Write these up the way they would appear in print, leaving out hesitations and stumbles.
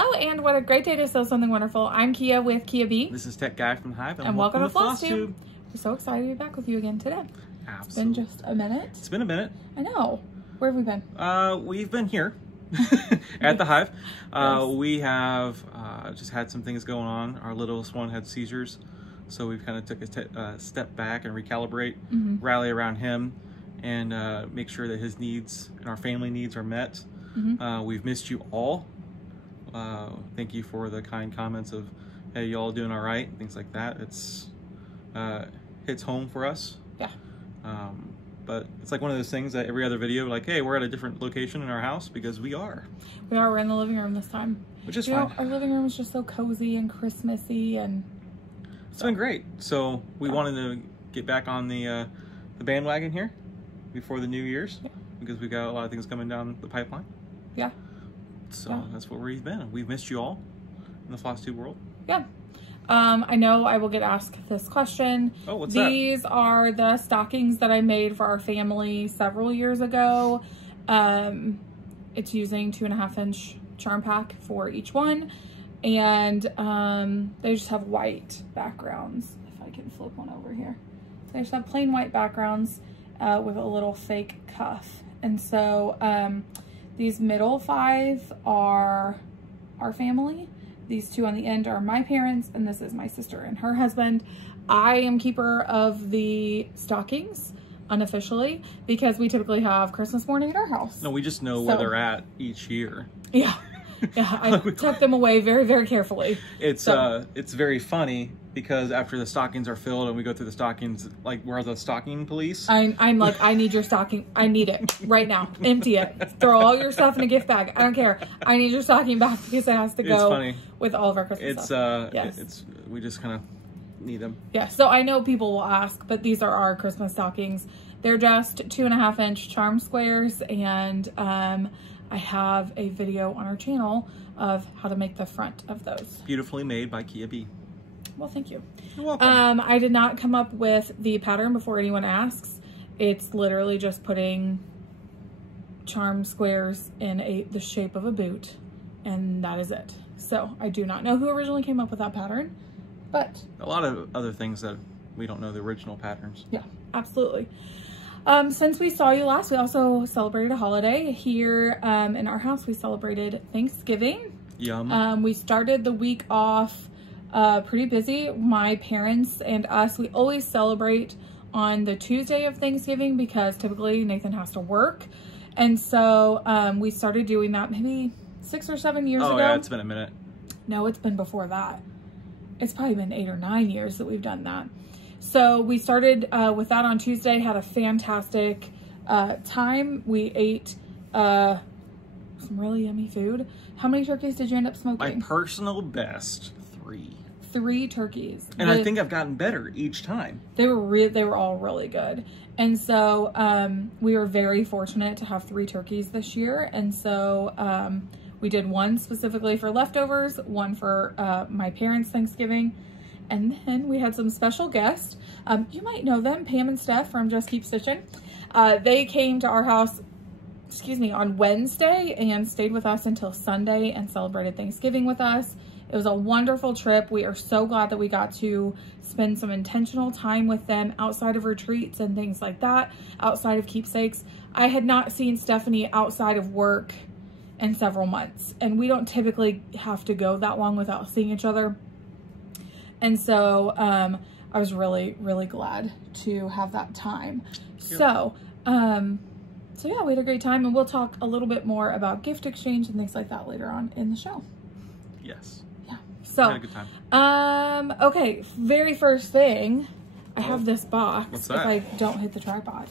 Hello, and what a great day to sew something wonderful. I'm Kia with Kia B. This is Tech Guy from Hive, and welcome to Flosstube. We're so excited to be back with you again today. Absolutely. It's been just a minute. It's been a minute. I know. Where have we been? We've been here at the Hive. Yes. We have just had some things going on. Our littlest one had seizures, so we've kind of took a step back and recalibrate, rally around him, and make sure that his needs and our family needs are met. We've missed you all. Thank you for the kind comments of, hey, y'all doing all right, things like that. It's hits home for us. Yeah. But it's like one of those things that every other video, like, hey, we're at a different location in our house, because we are. We're in the living room this time. Which is fine. Know, our living room is just so cozy and Christmassy, and it's been great. So we wanted to get back on the bandwagon here before the New Year's, because we got a lot of things coming down the pipeline. Yeah. So that's where we've been. We've missed you all in the Flosstube world. Yeah. I know I will get asked this question. Oh, what's These are the stockings that I made for our family several years ago. It's using 2.5-inch charm pack for each one. And they just have white backgrounds. If I can flip one over here. They just have plain white backgrounds with a little fake cuff. And so these middle 5 are our family. These 2 on the end are my parents, and this is my sister and her husband. I am keeper of the stockings unofficially, because we typically have Christmas morning at our house. No, we just know where they're at each year. Yeah. Yeah, I tuck them away very, very carefully. It's very funny, because after the stockings are filled and we go through the stockings, like, we're the stocking police. I'm like, I need your stocking. I need it right now. Empty it. Throw all your stuff in a gift bag. I don't care. I need your stocking back, because it has to go with all of our Christmas stuff. Yes. We just kind of need them. Yeah. So I know people will ask, but these are our Christmas stockings. They're just 2.5-inch charm squares, and I have a video on our channel of how to make the front of those. Beautifully made by Kia B. Well, thank you. You're welcome. I did not come up with the pattern before anyone asks. It's literally just putting charm squares in the shape of a boot, and that is it. So I do not know who originally came up with that pattern, but a lot of other things that we don't know the original patterns. Yeah, absolutely. Since we saw you last, we also celebrated a holiday here in our house. We celebrated Thanksgiving. Yum. We started the week off pretty busy. My parents and us, we always celebrate on the Tuesday of Thanksgiving, because typically Nathan has to work. And so we started doing that maybe 6 or 7 years ago. Oh yeah, it's been a minute. No, it's been before that. It's probably been 8 or 9 years that we've done that. So we started with that on Tuesday, had a fantastic time. We ate some really yummy food. How many turkeys did you end up smoking? My personal best, 3. 3 turkeys. And I think I've gotten better each time. They were all really good. And so we were very fortunate to have 3 turkeys this year. And so we did one specifically for leftovers, one for my parents' Thanksgiving. And then we had some special guests. You might know them, Pam and Steph from Just Keep Stitching. They came to our house, on Wednesday, and stayed with us until Sunday and celebrated Thanksgiving with us. It was a wonderful trip. We are so glad that we got to spend some intentional time with them outside of retreats and things like that, outside of Keepsakes. I had not seen Stephanie outside of work in several months, and we don't typically have to go that long without seeing each other. And so I was really, really glad to have that time. Yep. So yeah, we had a great time, and we'll talk a little bit more about gift exchange and things like that later on in the show. Yes. Yeah. So, had a good time. Okay, very first thing, I have this box. What's that? If I don't hit the tripod.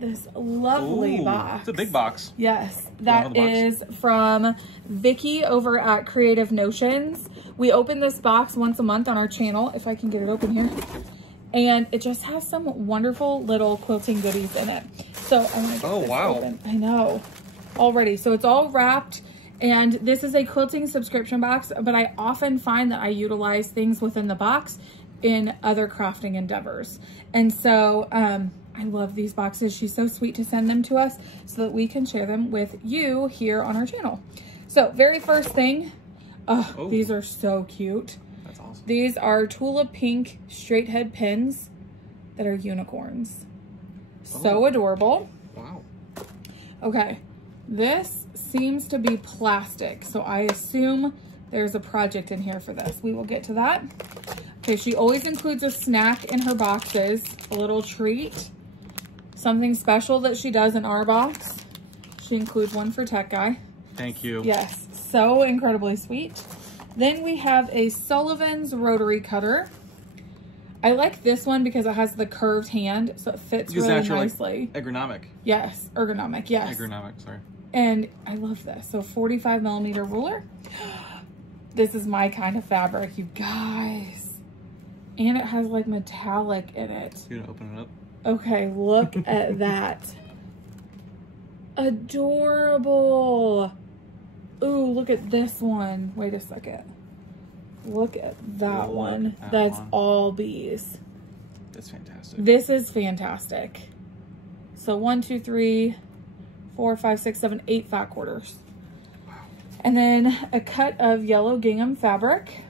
This lovely box. It's a big box. Yes, that is from Vicky over at Creative Notions. We open this box once a month on our channel, if I can get it open here. And it just has some wonderful little quilting goodies in it. So I'm gonna get this open. I know, already. So it's all wrapped, and this is a quilting subscription box, but I often find that I utilize things within the box in other crafting endeavors. And so I love these boxes. She's so sweet to send them to us so that we can share them with you here on our channel. So very first thing, Oh, these are so cute. That's awesome. These are tulip pink straight head pins that are unicorns. So adorable. Wow. Okay, this seems to be plastic, so I assume there's a project in here for this. We will get to that. Okay, she always includes a snack in her boxes, a little treat, something special that she does in our box. She includes one for Tech Guy. Thank you. Yes, so incredibly sweet. Then we have a Sullivan's rotary cutter. I like this one because it has the curved hand, so it fits really nicely. Like, ergonomic. Yes, ergonomic, yes. Ergonomic, sorry. And I love this. So 45 millimeter ruler. This is my kind of fabric, you guys. And it has like metallic in it. You gonna open it up? Okay, look at that. Adorable. Ooh, look at this one. Wait a second. Look at that one. That's all bees. That's fantastic. This is fantastic. So 1, 2, 3, 4, 5, 6, 7, 8 fat quarters. Wow. And then a cut of yellow gingham fabric.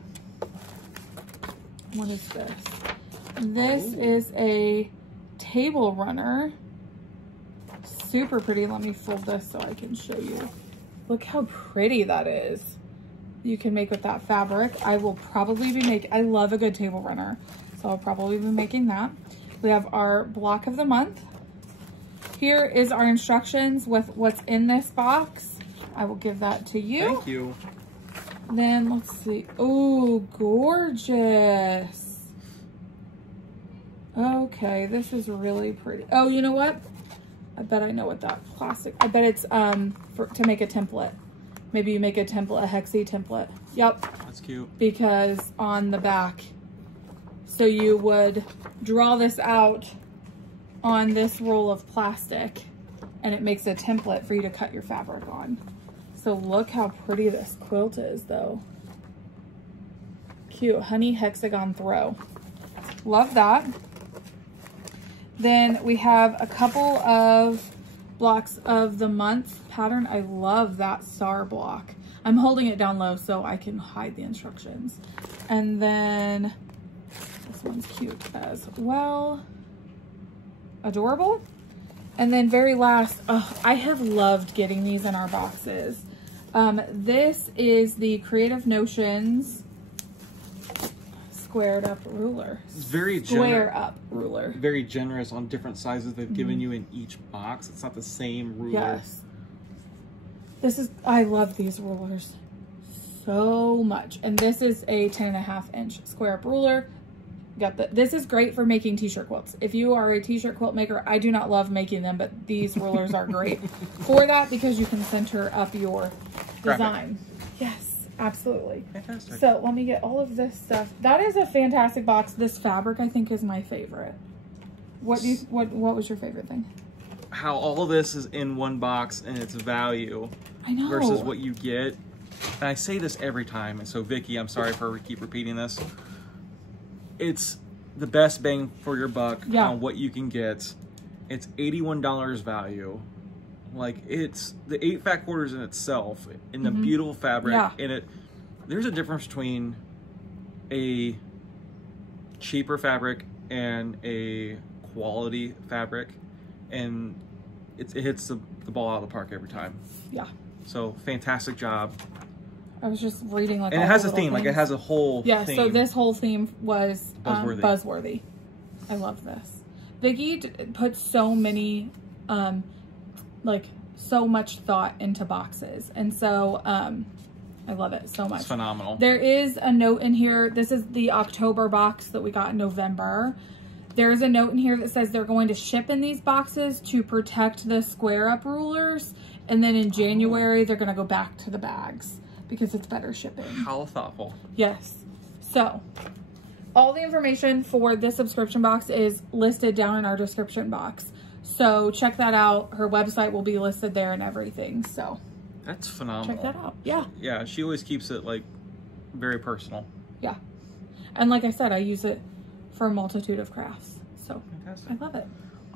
What is this? This is a table runner. Super pretty. Let me fold this so I can show you. Look how pretty that is. You can make with that fabric. I will probably be making, I love a good table runner, so I'll probably be making that. We have our block of the month. Here is our instructions with what's in this box. I will give that to you. Thank you. Then let's see. Oh, gorgeous. Okay, this is really pretty. Oh, you know what? I bet I know what that plastic, I bet it's to make a template. Maybe you make a template, a hexie template. Yep. That's cute. Because on the back, so you would draw this out on this roll of plastic and it makes a template for you to cut your fabric on. So look how pretty this quilt is though. Cute, honey hexagon throw. Love that. Then we have a couple of blocks of the month pattern. I love that star block. I'm holding it down low so I can hide the instructions. And then this one's cute as well. Adorable. And then very last, I have loved getting these in our boxes. This is the Creative Notions squared up ruler. It's very square up ruler. Very generous on different sizes they've given you in each box. It's not the same ruler. Yes. This is, I love these rulers so much. And this is a 10.5 inch square up ruler. Got the, this is great for making t-shirt quilts. If you are a t-shirt quilt maker, I do not love making them, but these rulers are great for that because you can center up your design. Yes. Absolutely. Fantastic. So let me get all of this stuff. That is a fantastic box. This fabric I think is my favorite. What was your favorite thing? How all of this is in one box and its value. I know. Versus what you get. And I say this every time, and so Vicky, I'm sorry for keep repeating this. It's the best bang for your buck on what you can get. It's $81 value. Like, it's the 8 fat quarters in itself, in the beautiful fabric in it. There's a difference between a cheaper fabric and a quality fabric, and it hits the ball out of the park every time. Yeah. So fantastic job. I was just reading like, and it has a theme, like it has a whole theme. So this whole theme was buzzworthy. I love this. Vicky put so many like so much thought into boxes, and so I love it so much. It's phenomenal. There is a note in here. This is the October box that we got in November. There's a note in here that says they're going to ship in these boxes to protect the square up rulers, and then in January they're going to go back to the bags because it's better shipping. How thoughtful. Yes. So all the information for this subscription box is listed down in our description box. So check that out. Her website will be listed there and everything. So that's phenomenal. Check that out. Yeah. Yeah, she always keeps it like very personal. Yeah. And like I said, I use it for a multitude of crafts. So fantastic. I love it.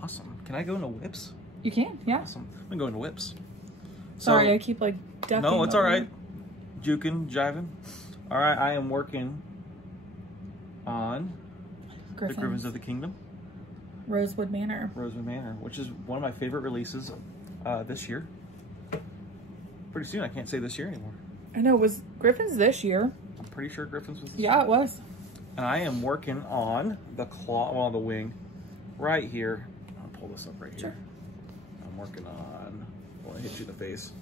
Awesome. Can I go into whips? You can, yeah. Awesome. I'm gonna go into whips. Sorry, I keep like ducking. No, it's all right. juking, jiving. All right, I am working on the Griffins of the Kingdom. Rosewood Manor. Rosewood Manor, which is one of my favorite releases this year. Pretty soon, I can't say this year anymore. I know, it was Griffins this year. I'm pretty sure Griffins was this year. It was. And I am working on the claw, well, the wing, right here. I'll pull this up right here. I'm working on, well, I hit you in the face.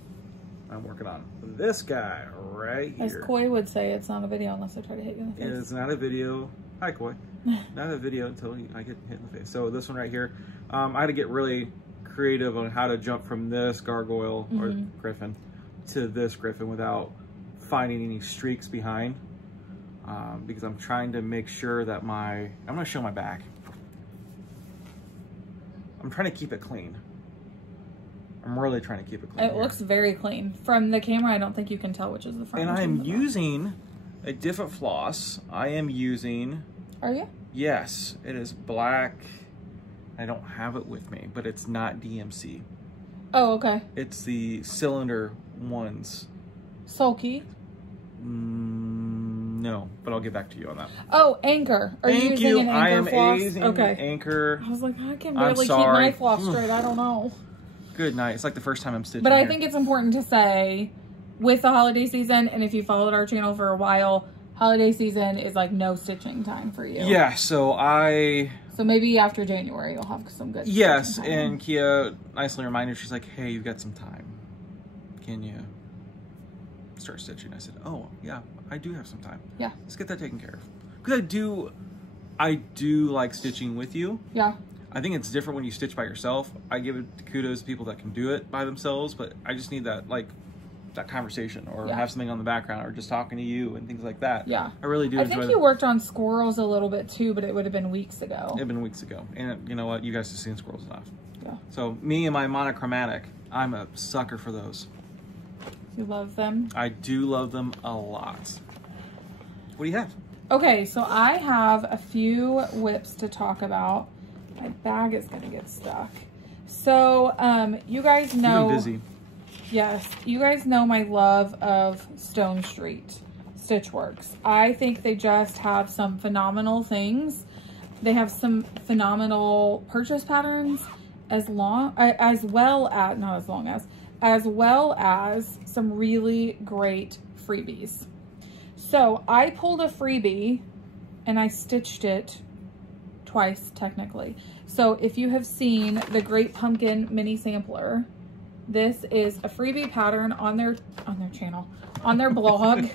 I'm working on this guy right here. As Koi would say, it's not a video unless I try to hit you in the face. It's not a video. Hi, Koi. Not a video until I get hit in the face. So this one right here, I had to get really creative on how to jump from this gargoyle or griffin to this griffin without finding any streaks behind. Because I'm trying to make sure that I'm gonna show my back. I'm trying to keep it clean. I'm really trying to keep it clean. It looks very clean. From the camera, I don't think you can tell which is the front. And I am using a different floss. I am using... Are you? Yes, it is black. I don't have it with me, but it's not DMC. Oh, okay. It's the cylinder ones. Sulky? No, but I'll get back to you on that. Oh, Anchor. Are you using an Anchor floss? I am using Anchor. I was like, I can barely keep my floss straight. I don't know. Good night. It's like the first time I'm stitching. But I think it's important to say, with the holiday season, and if you followed our channel for a while, holiday season is like no stitching time for you. Yeah, so maybe after January you'll have some good. Yes, and Kia nicely reminded, she's like, hey, you've got some time. Can you start stitching? I said, oh yeah, I do have some time. Yeah. Let's get that taken care of. Because I do like stitching with you. Yeah. I think it's different when you stitch by yourself. I give it kudos to people that can do it by themselves, but I just need that that conversation or have something on the background or just talking to you and things like that. Yeah. I really do enjoy I think you worked on squirrels a little bit too, but it would have been weeks ago. It would have been weeks ago. And you know what? You guys have seen squirrels enough. Yeah. So me and my monochromatic, I'm a sucker for those. You love them? I do love them a lot. What do you have? Okay, so I have a few whips to talk about. My bag is gonna get stuck. So, you guys know... You've been busy. Yes, you guys know my love of Stone Street Stitchworks. I think they just have some phenomenal things. They have some phenomenal purchase patterns as well as some really great freebies. So I pulled a freebie and I stitched it twice technically. So if you have seen the Great Pumpkin mini sampler, this is a freebie pattern on their channel, on their blog.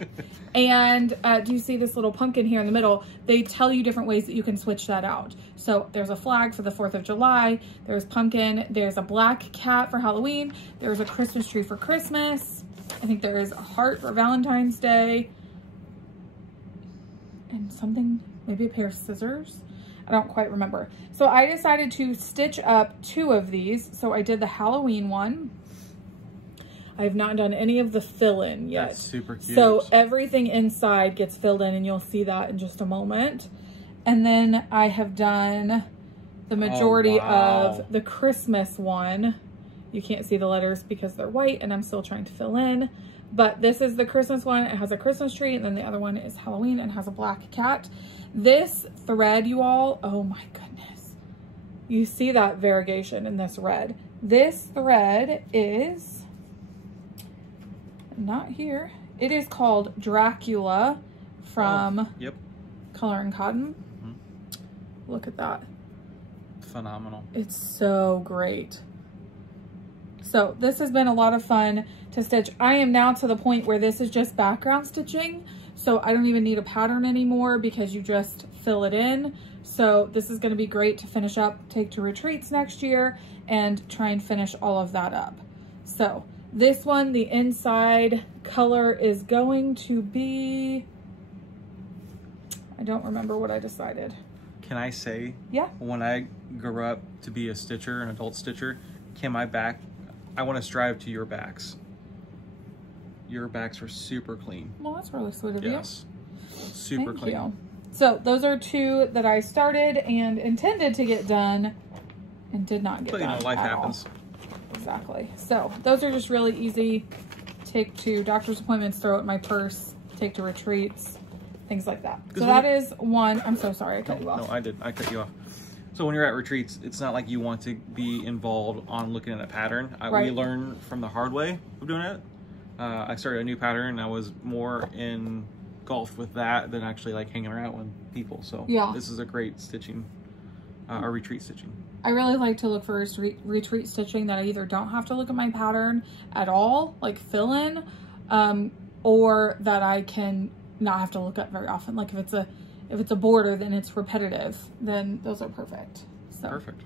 And do you see this little pumpkin here in the middle? They tell you different ways that you can switch that out. So there's a flag for the 4th of July. There's pumpkin. There's a black cat for Halloween. There's a Christmas tree for Christmas. I think there is a heart for Valentine's Day. And something, maybe a pair of scissors. I don't quite remember. So I decided to stitch up 2 of these. So I did the Halloween one. I have not done any of the fill-in yet. That's super cute. So everything inside gets filled in, and you'll see that in just a moment. And then I have done the majority of the Christmas one. You can't see the letters because they're white, and I'm still trying to fill in. But this is the Christmas one. It has a Christmas tree, and then the other one is Halloween and has a black cat. This thread, you all, oh my goodness. You see that variegation in this red. This thread is... not here. It is called Dracula from Color and Cotton. Look at that. Phenomenal. It's so great. So this has been a lot of fun to stitch. I am now to the point where this is just background stitching. So I don't even need a pattern anymore because you just fill it in. So this is going to be great to finish up, take to retreats next year, and try and finish all of that up. So this one, the inside color is going to be, I don't remember what I decided. Can I say, yeah, when I grew up to be a stitcher, an adult stitcher, I want to strive to your backs. Your backs are super clean. Well, that's really sweet of you. Yes, super clean. Thank you. So those are 2 that I started and intended to get done and did not get done. Life happens. Exactly. So those are just really easy take to doctor's appointments, throw it in my purse, take to retreats, things like that. So that is one. I'm so sorry I cut you off. No, I did. I cut you off. So when you're at retreats, it's not like you want to be involved on looking at a pattern. We learn from the hard way of doing it. I started a new pattern, and I was more engulfed with that than actually like hanging around with people. So yeah, this is a great stitching, or retreat stitching. I really like to look for retreat stitching that I either don't have to look at my pattern at all, like fill in, or that I can not have to look at very often. Like if it's a border, then it's repetitive, then those are perfect. So perfect.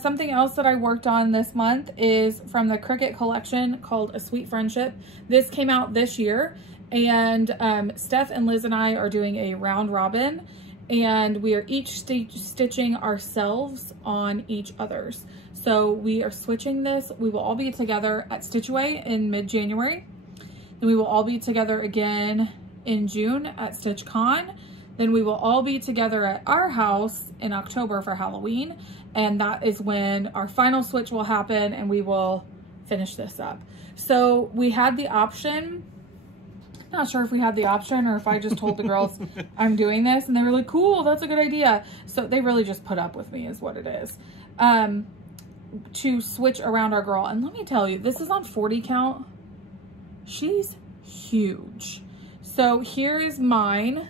Something else that I worked on this month is from the Cricut collection called A Sweet Friendship. This came out this year, and Steph and Liz and I are doing a round robin, and we are each stitching ourselves on each other's. So we are switching this. We will all be together at Stitch Away in mid-January. Then we will all be together again in June at Stitch Con. Then we will all be together at our house in October for Halloween. And that is when our final switch will happen and we will finish this up. So we had the option, not sure if we had the option or if I just told the girls I'm doing this, and they were like, cool, that's a good idea. So they really just put up with me is what it is. To switch around our girl. And let me tell you, this is on 40 count. She's huge. So here is mine.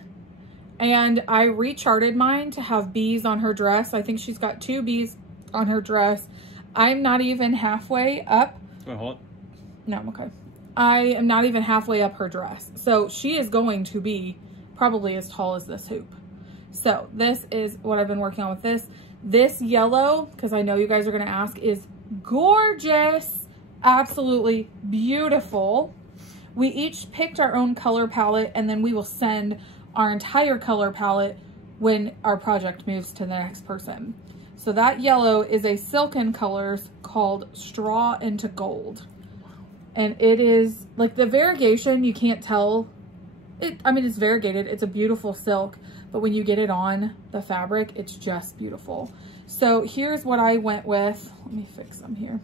And I recharted mine to have bees on her dress. I think she's got 2 bees on her dress. I'm not even halfway up. Wait, hold on. No, I'm okay. I am not even halfway up her dress. So she is going to be probably as tall as this hoop. So this is what I've been working on with this. This yellow, because I know you guys are going to ask, is gorgeous. Absolutely beautiful. We each picked our own color palette, and then we will send our entire color palette when our project moves to the next person. So that yellow is a Silken Colors called Straw into Gold. And it is like the variegation, you can't tell it. I mean, it's variegated. It's a beautiful silk, but when you get it on the fabric, it's just beautiful. So here's what I went with. Let me fix them here.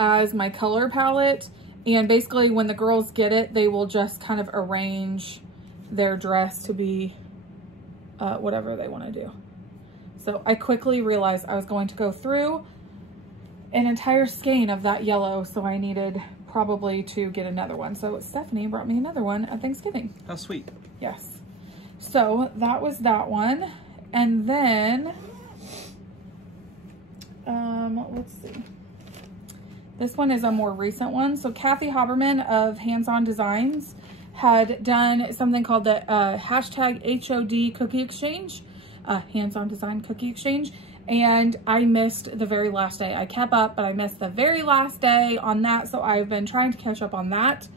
As my color palette. And basically when the girls get it, they will just kind of arrange their dress to be whatever they want to do. So I quickly realized I was going to go through an entire skein of that yellow, so I needed probably to get another one. So Stephanie brought me another one at Thanksgiving. How sweet. Yes. So that was that one. And then, let's see. This one is a more recent one. So Kathy Haberman of Hands On Designs had done something called the hashtag HOD Cookie Exchange, Hands On Design Cookie Exchange. And I missed the very last day. I kept up, but I missed the very last day on that. So I've been trying to catch up on that.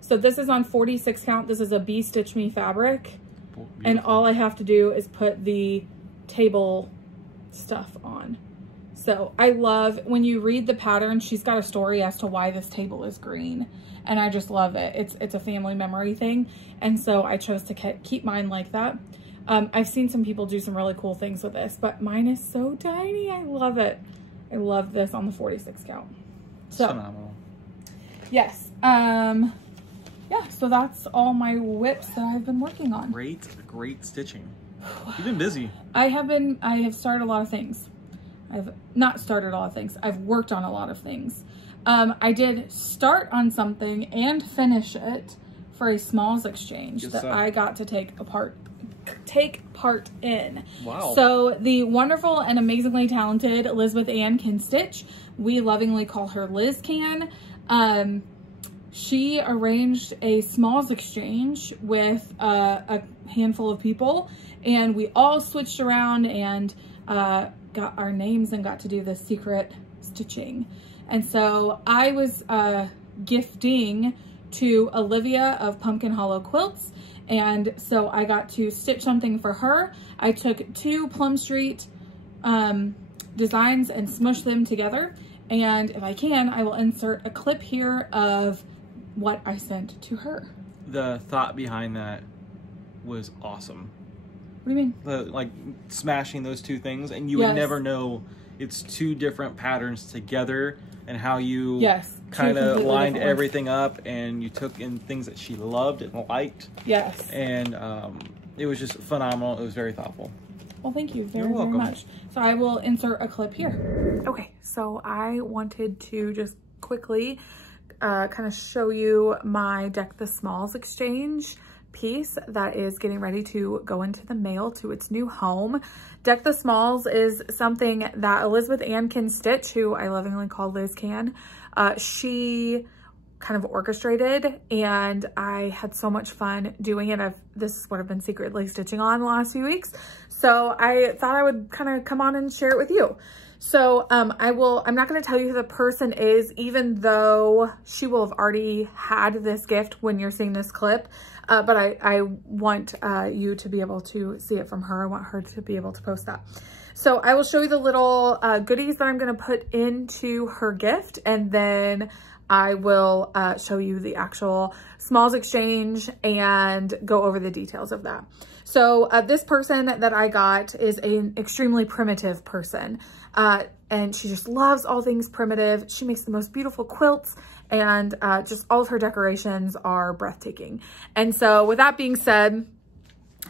So this is on 46 count. This is a Bee Stitch Me fabric. Beautiful. And all I have to do is put the table stuff on. So I love when you read the pattern, she's got a story as to why this table is green. And I just love it. It's a family memory thing. And so I chose to keep mine like that. I've seen some people do some really cool things with this, but mine is so tiny. I love it. I love this on the 46 count. So, phenomenal. Yes. Yeah, so that's all my whips that I've been working on. Great stitching. You've been busy. I have started a lot of things. I've not started a lot of things. I've worked on a lot of things. I did start on something and finish it for a smalls exchange that I got to take part in. Wow. So the wonderful and amazingly talented Elizabeth Ann can stitch. We lovingly call her Liz Can. She arranged a smalls exchange with a handful of people, and we all switched around and got our names and got to do the secret stitching. And so I was gifting to Olivia of Pumpkin Hollow Quilts, and so I got to stitch something for her. I took 2 Plum Street designs and smushed them together, and if I can, I will insert a clip here of what I sent to her. The thought behind that was awesome. What do you mean? Like smashing those 2 things, and you would never know it's two different patterns together, and how you yes, kind of lined everything up, and you took in things that she loved and liked. Yes. And it was just phenomenal. It was very thoughtful. Well, thank you very, very much. So I will insert a clip here. Okay, so I wanted to just quickly kind of show you my Deck the Smalls exchange piece that is getting ready to go into the mail to its new home. Deck the Smalls is something that Elizabeth Ann Can Stitch, who I lovingly call Liz Can, she kind of orchestrated, and I had so much fun doing it. This is what I've been secretly stitching on the last few weeks. So I thought I would kind of come on and share it with you. So I'm not going to tell you who the person is, even though she will have already had this gift when you're seeing this clip. But I want you to be able to see it from her. I want her to be able to post that. So I will show you the little goodies that I'm going to put into her gift, and then I will show you the actual Smalls exchange and go over the details of that. So this person that I got is an extremely primitive person, and she just loves all things primitive. She makes the most beautiful quilts, and just all of her decorations are breathtaking. And so with that being said,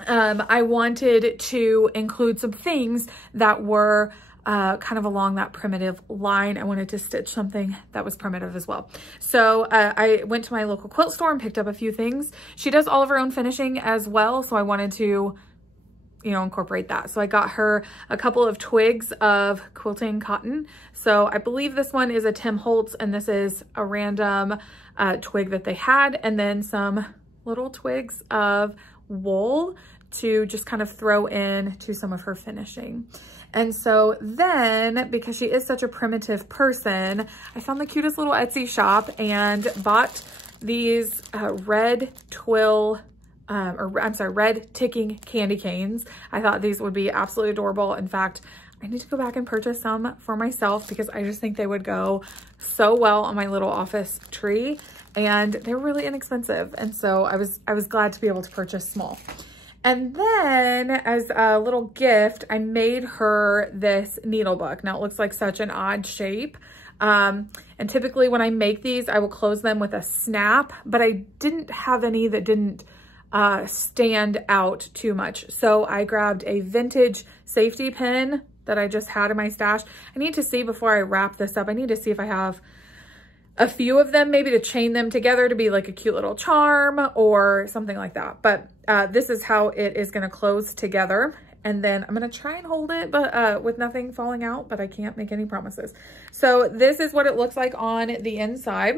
I wanted to include some things that were kind of along that primitive line. I wanted to stitch something that was primitive as well. So I went to my local quilt store and picked up a few things. She does all of her own finishing as well, so I wanted to, you know, incorporate that. So I got her a couple of twigs of quilting cotton. So I believe this one is a Tim Holtz, and this is a random twig that they had, and then some little twigs of wool to just kind of throw in to some of her finishing. And so then, because she is such a primitive person, I found the cutest little Etsy shop and bought these red ticking candy canes. I thought these would be absolutely adorable. In fact, I need to go back and purchase some for myself because I just think they would go so well on my little office tree, and they're really inexpensive. And so I was glad to be able to purchase small. And then as a little gift, I made her this needle book. Now it looks like such an odd shape. And typically when I make these, I will close them with a snap, but I didn't have any that didn't stand out too much. So I grabbed a vintage safety pin that I just had in my stash. I need to see before I wrap this up, I need to see if I have a few of them, maybe to chain them together to be like a cute little charm or something like that. But this is how it is going to close together. And then I'm going to try and hold it, but with nothing falling out, but I can't make any promises. So this is what it looks like on the inside.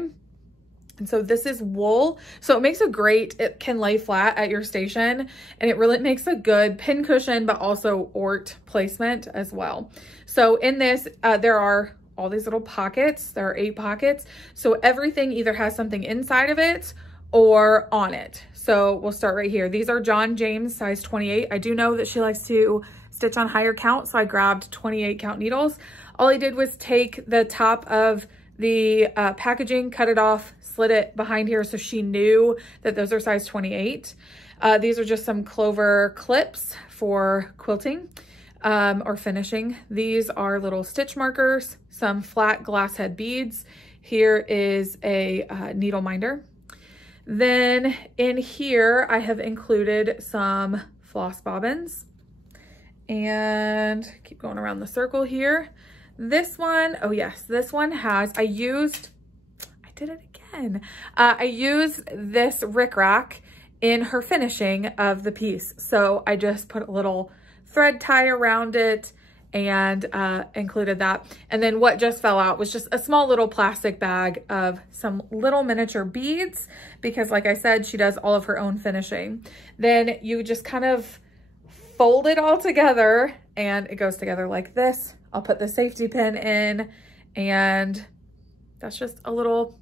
And so this is wool. So it makes it can lay flat at your station, and it really makes a good pin cushion, but also Ort placement as well. So in this, there are all these little pockets. There are 8 pockets. So everything either has something inside of it or on it. So we'll start right here. These are John James size 28. I do know that she likes to stitch on higher count, so I grabbed 28 count needles. All I did was take the top of the packaging, cut it off, slid it behind here so she knew that those are size 28. These are just some clover clips for quilting or finishing. These are little stitch markers, some flat glass head beads. Here is a needle minder. Then in here, I have included some floss bobbins, and keep going around the circle here. This one, oh yes, this one has, I used this rickrack in her finishing of the piece. So I just put a little thread tie around it and included that. And then what just fell out was just a small little plastic bag of some little miniature beads, because like I said, she does all of her own finishing. Then you just kind of fold it all together and it goes together like this. I'll put the safety pin in, and that's just a little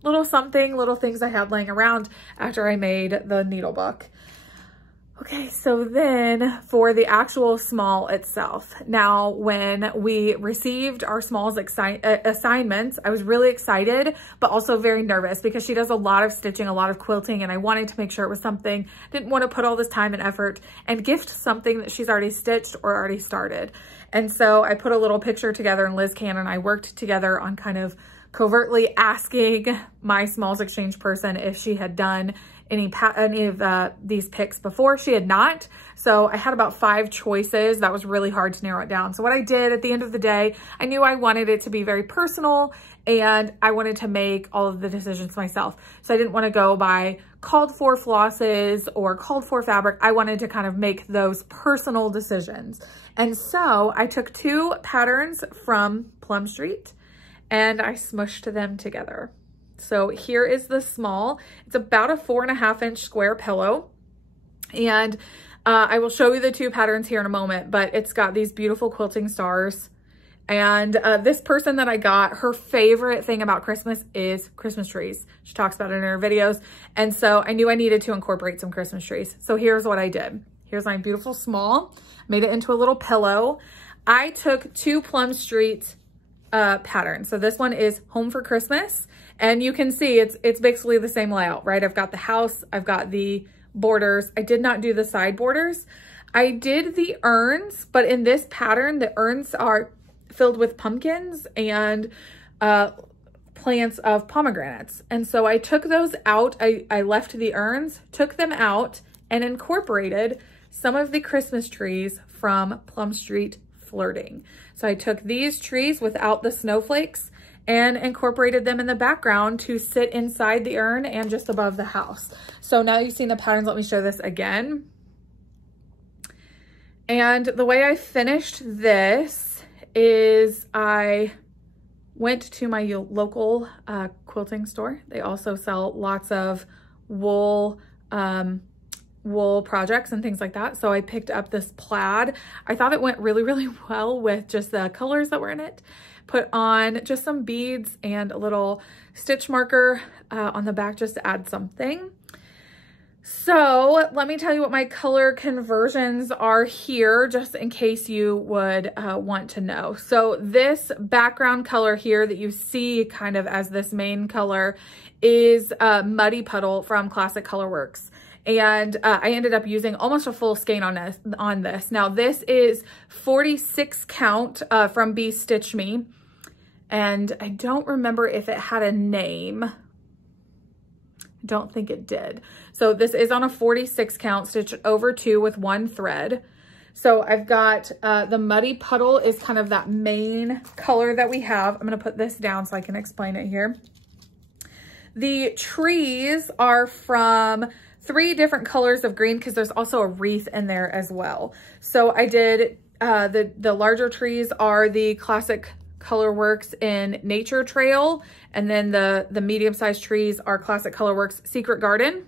things I had laying around after I made the needle book. Okay, so then for the actual small itself, now when we received our smalls assignments, I was really excited, but also very nervous because she does a lot of stitching, a lot of quilting, and I wanted to make sure it was something, didn't want to put all this time and effort and gift something that she's already stitched or already started. And so I put a little picture together, and Liz Can and I worked together on kind of covertly asking my smalls exchange person if she had done any of these picks before. She had not. So I had about 5 choices. That was really hard to narrow it down. So what I did at the end of the day, I knew I wanted it to be very personal and I wanted to make all of the decisions myself. So I didn't want to go by called for flosses or called for fabric. I wanted to kind of make those personal decisions. And so I took 2 patterns from Plum Street and I smushed them together. So here is the small. It's about a 4.5-inch square pillow. And I will show you the 2 patterns here in a moment, but it's got these beautiful quilting stars. And this person that I got, her favorite thing about Christmas is Christmas trees. She talks about it in her videos. And so I knew I needed to incorporate some Christmas trees. So here's what I did. Here's my beautiful small. Made it into a little pillow. I took 2 Plum Street patterns. So this one is Home for Christmas. And you can see it's basically the same layout, right? I've got the house, I've got the borders. I did not do the side borders. I did the urns, but in this pattern, the urns are filled with pumpkins and plants of pomegranates. And so I took those out. I left the urns, took them out, and incorporated some of the Christmas trees from Plum Street Flirting. So I took these trees without the snowflakes and incorporated them in the background to sit inside the urn and just above the house. So now you've seen the patterns. Let me show this again. And the way I finished this is I went to my local quilting store. They also sell lots of wool projects and things like that. So I picked up this plaid. I thought it went really, really well with just the colors that were in it. Put on just some beads and a little stitch marker on the back just to add something. So let me tell you what my color conversions are here, just in case you would want to know. So this background color here that you see kind of as this main color is Muddy Puddle from Classic Colorworks. And I ended up using almost a full skein on this. Now this is 46 count from Bee Stitch Me. And I don't remember if it had a name. I don't think it did. So this is on a 46 count, stitched over 2 with 1 thread. So I've got the Muddy Puddle is kind of that main color that we have. I'm gonna put this down so I can explain it here. The trees are from 3 different colors of green because there's also a wreath in there as well. So I did, the larger trees are the Classic Colorworks in Nature Trail, and then the medium-sized trees are Classic Colorworks Secret Garden.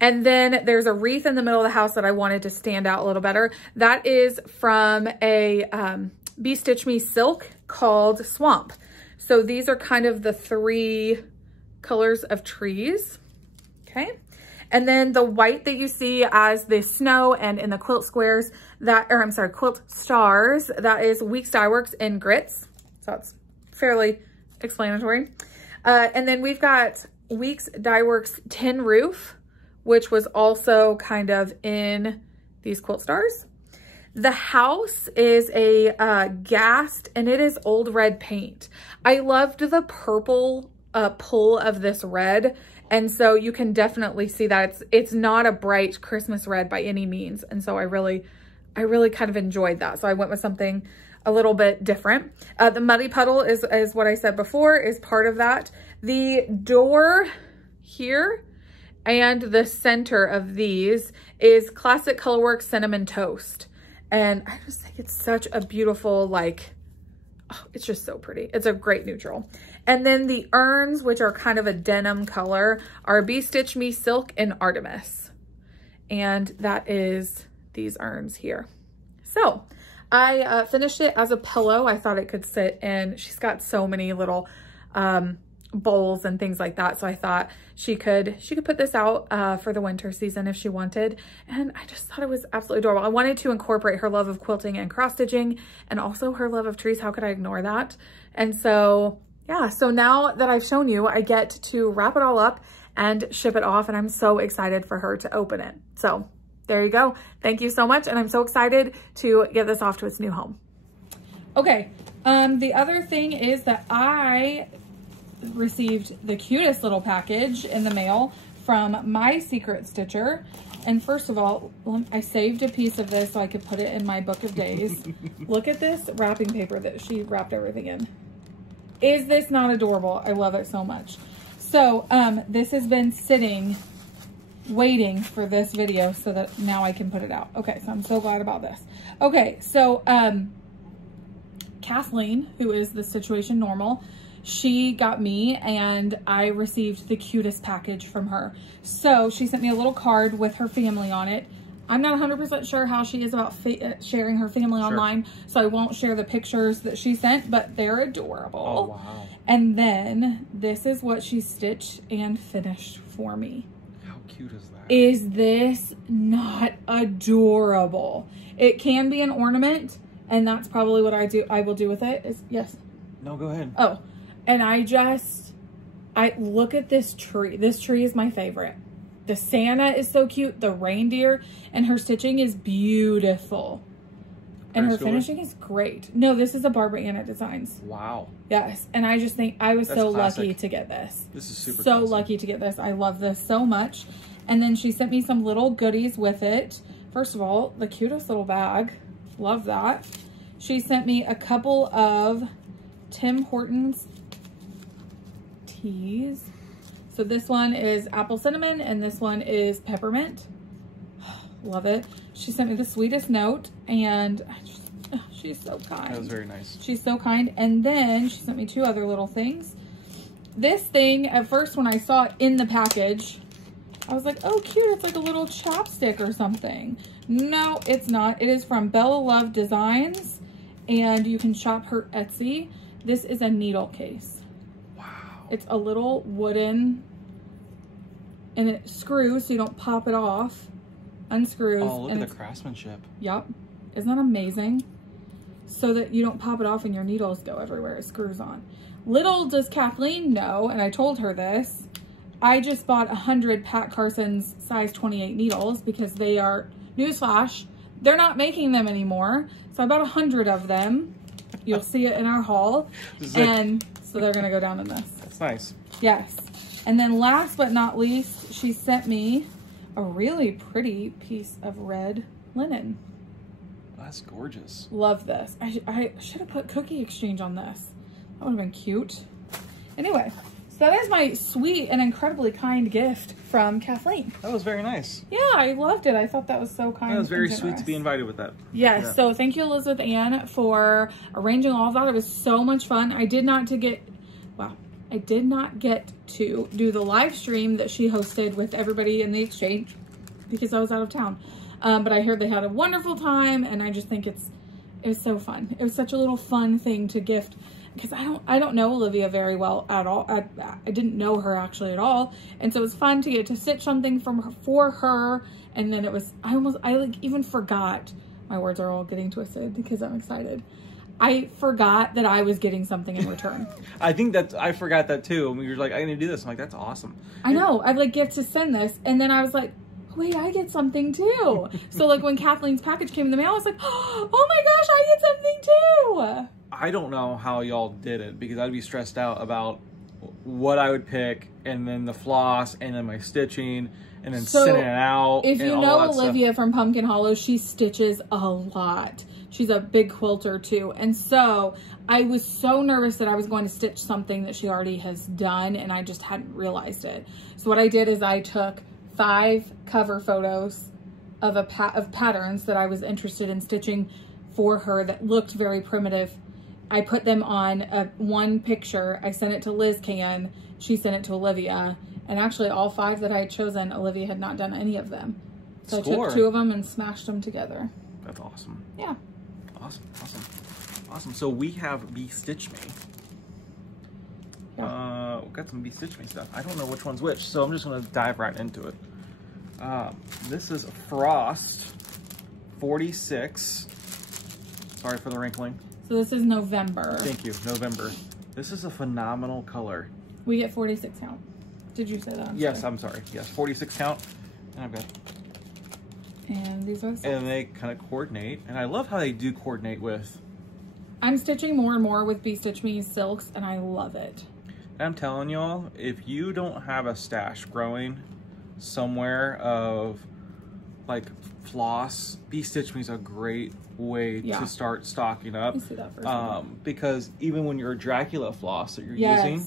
And then there's a wreath in the middle of the house that I wanted to stand out a little better. That is from a Bee Stitch Me silk called Swamp. So these are kind of the 3 colors of trees, okay? And then the white that you see as the snow and in the quilt squares, quilt stars, that is Weeks Dye Works in Grits. So it's fairly explanatory. And then we've got Weeks Dye Works Tin Roof, which was also kind of in these quilt stars. The house is a gassed, and it is old red paint. I loved the purple pull of this red. And so you can definitely see that it's not a bright Christmas red by any means. And so I really kind of enjoyed that. So I went with something a little bit different. The Muddy Puddle is what I said before, is part of that. The door here and the center of these is Classic Colorworks Cinnamon Toast. And I just think it's such a beautiful, like, oh, it's just so pretty. It's a great neutral. And then the urns, which are kind of a denim color, are Bee Stitch Me Silk and Artemis. And that is these urns here. So I finished it as a pillow. I thought it could sit in, she's got so many little bowls and things like that. So I thought she could put this out for the winter season if she wanted. And I just thought it was absolutely adorable. I wanted to incorporate her love of quilting and cross stitching and also her love of trees. How could I ignore that? And so, yeah, so now that I've shown you, I get to wrap it all up and ship it off. And I'm so excited for her to open it. So there you go. Thank you so much. And I'm so excited to get this off to its new home. Okay. The other thing is that I received the cutest little package in the mail from my secret stitcher. And first of all, I saved a piece of this so I could put it in my book of days. Look at this wrapping paper that she wrapped everything in. Is this not adorable? I love it so much. So this has been sitting waiting for this video so that now I can put it out. Okay, so I'm so glad about this. Okay, so Kathleen, who is the Situation Normal, she got me and I received the cutest package from her. So she sent me a little card with her family on it. I'm not 100% sure how she is about sharing her family online, so I won't share the pictures that she sent, but they're adorable. Oh, wow. And then this is what she stitched and finished for me. How cute is that? Is this not adorable? It can be an ornament, and that's probably what I will do with it. Yes. No, go ahead. Oh. And I look at this tree. This tree is my favorite. The Santa is so cute. The reindeer, and her stitching is beautiful. And her finishing is great. No, this is a Barbara Anna Designs. Wow. Yes. And I just think I was so lucky to get this. This is super so lucky to get this. I love this so much. And then she sent me some little goodies with it. First of all, the cutest little bag. Love that. She sent me a couple of Tim Hortons teas. So this one is apple cinnamon and this one is peppermint. Love it. She sent me the sweetest note and she's so kind. That was very nice. She's so kind. And then she sent me two other little things. This thing, at first when I saw it in the package, I was like, oh cute, it's like a little chapstick or something. No, it's not. It is from Bella Love Designs and you can shop her Etsy. This is a needle case. It's a little wooden, and it screws so you don't pop it off. Unscrews. Oh, look at the craftsmanship. Yep. Isn't that amazing? So that you don't pop it off and your needles go everywhere. It screws on. Little does Kathleen know, and I told her this, I just bought 100 Pat Carson's size 28 needles because they are, newsflash, they're not making them anymore. So I bought 100 of them. You'll see it in our haul. And so they're going to go down in this. That's nice. Yes. And then last but not least, she sent me a really pretty piece of red linen. That's gorgeous. Love this. I should have put Cookie Exchange on this. That would have been cute. Anyway, so that is my sweet and incredibly kind gift from Kathleen. That was very nice. Yeah, I loved it. I thought that was so kind. That was very sweet to be invited with that. Yes. Yeah. So thank you, Elizabeth Ann, for arranging all of that. It was so much fun. I did not get to do the live stream that she hosted with everybody in the exchange because I was out of town. But I heard they had a wonderful time, and I just think it was so fun. It was such a little fun thing to gift because I don't know Olivia very well at all. I didn't know her actually at all, and so it was fun to get to stitch something for her. And then it was I like even forgot. My words are all getting twisted because I'm excited. I forgot that I was getting something in return. I think that I forgot that too. And we were like, I'm gonna do this. I'm like, that's awesome. I know. I like get to send this, and then I was like, wait, I get something too. So like when Kathleen's package came in the mail, I was like, oh my gosh, I get something too. I don't know how y'all did it because I'd be stressed out about what I would pick and then the floss and then my stitching and then sending it out. If you know Olivia from Pumpkin Hollow, she stitches a lot. She's a big quilter too. And so I was so nervous that I was going to stitch something that she already has done and I just hadn't realized it. So what I did is I took 5 cover photos of patterns that I was interested in stitching for her that looked very primitive. I put them on one picture. I sent it to Liz Can. She sent it to Olivia. And actually all 5 that I had chosen, Olivia had not done any of them. So I took 2 of them and smashed them together. That's awesome. Yeah. Awesome, awesome, awesome. So we have the Stitch Me. Yeah. got some Stitch Me stuff. I don't know which one's which, so I'm just gonna dive right into it. This is Frost 46. Sorry for the wrinkling. So this is November. Thank you, November. This is a phenomenal color. We get 46 count. Did you say that? Yes, I'm sorry. Yes, 46 count. And I've got. And these are the silks. And they kind of coordinate. And I love how they do coordinate with. I'm stitching more and more with Stitch Me silks, and I love it. I'm telling y'all, if you don't have a stash growing somewhere of like floss, Stitch Me is a great way to start stocking up. Let me see that for a second. Because even when you're a Dracula floss that you're using,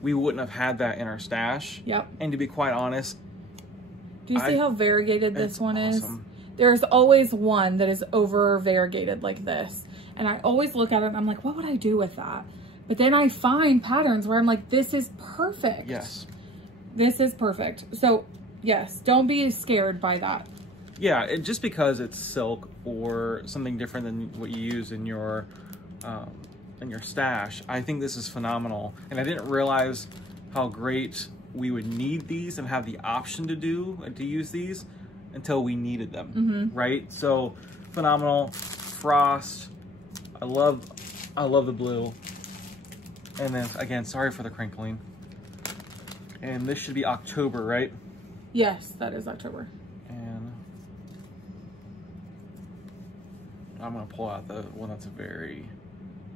we wouldn't have had that in our stash. Yep. And to be quite honest, do you see how variegated this one is? Awesome. There's always one that is over variegated like this. And I always look at it and I'm like, what would I do with that? But then I find patterns where I'm like, this is perfect. Yes. This is perfect. So yes, don't be scared by that. Yeah, just because it's silk or something different than what you use in your stash, I think this is phenomenal. And I didn't realize how great we would need these and have the option to use these until we needed them, right? So phenomenal. Frost. I love the blue. And then again, sorry for the crinkling. And this should be October, right? Yes, that is October. And I'm gonna pull out the one that's very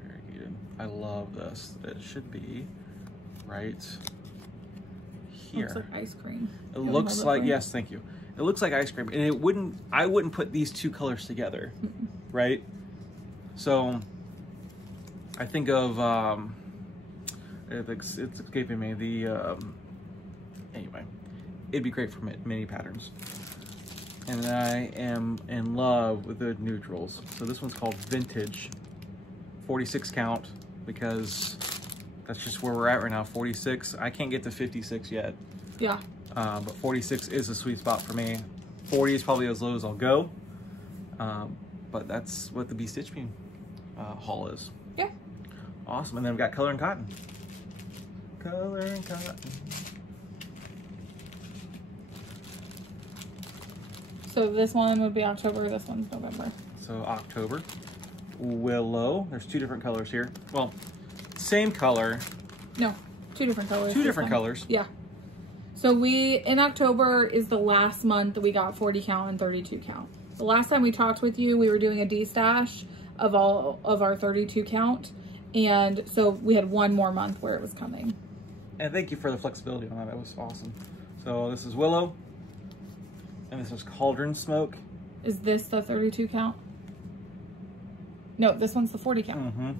variegated. I love this. It should be right here. Looks like ice cream. It looks like, yes, thank you. It looks like ice cream, and I wouldn't put these two colors together, right? So I think of it's escaping me. Anyway, it'd be great for mini patterns. And I am in love with the neutrals. So this one's called Vintage, 46 count, because that's just where we're at right now. 46. I can't get to 56 yet. Yeah. But 46 is a sweet spot for me. 40 is probably as low as I'll go. But that's what the Stitch Me haul is. Yeah. Awesome. And then we've got Color and Cotton. Color and Cotton. So this one would be October, this one's November. So October. Willow. There's two different colors here. Well, same color. No, two different colors. Two different colors. Yeah. So in October is the last month that we got 40 count and 32 count. The last time we talked with you, we were doing a D-stash of all of our 32 count. And so we had one more month where it was coming. And thank you for the flexibility on that. That was awesome. So this is Willow. And this is Cauldron Smoke. Is this the 32 count? No, this one's the 40 count.